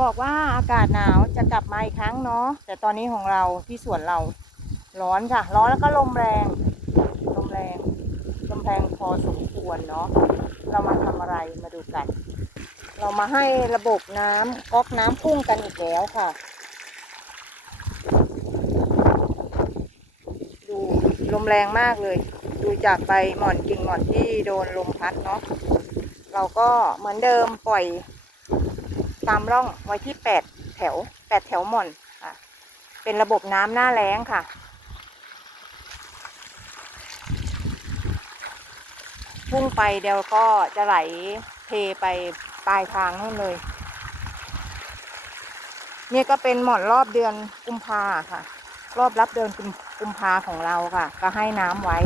บอกว่าอากาศหนาวจะกลับมาอีกครั้งเนาะแต่ตอนนี้ของเราที่สวนเราร้อนค่ะร้อนแล้วก็ลมแรงลมแรงลมแรงพอสมควรเนาะเรามาทำอะไรมาดูกันเรามาให้ระบบน้ำก๊อกน้ำพุ่งกันอีกแล้วค่ะดูลมแรงมากเลยดูจากใบหม่อนกิ่งหม่อนที่โดนลมพัดเนาะเราก็เหมือนเดิมปล่อยตามร่องไว้ที่8 แถวหม่อนค่ะเป็นระบบน้ำหน้าแล้งค่ะพุ่งไปเดี๋ยวก็จะไหลเทไปปลายทางนู่นเลยนี่ก็เป็นหม่อนรอบเดือนกุมภาค่ะรอบรับเดือนกุมภาของเราค่ะก็ให้น้ำไว้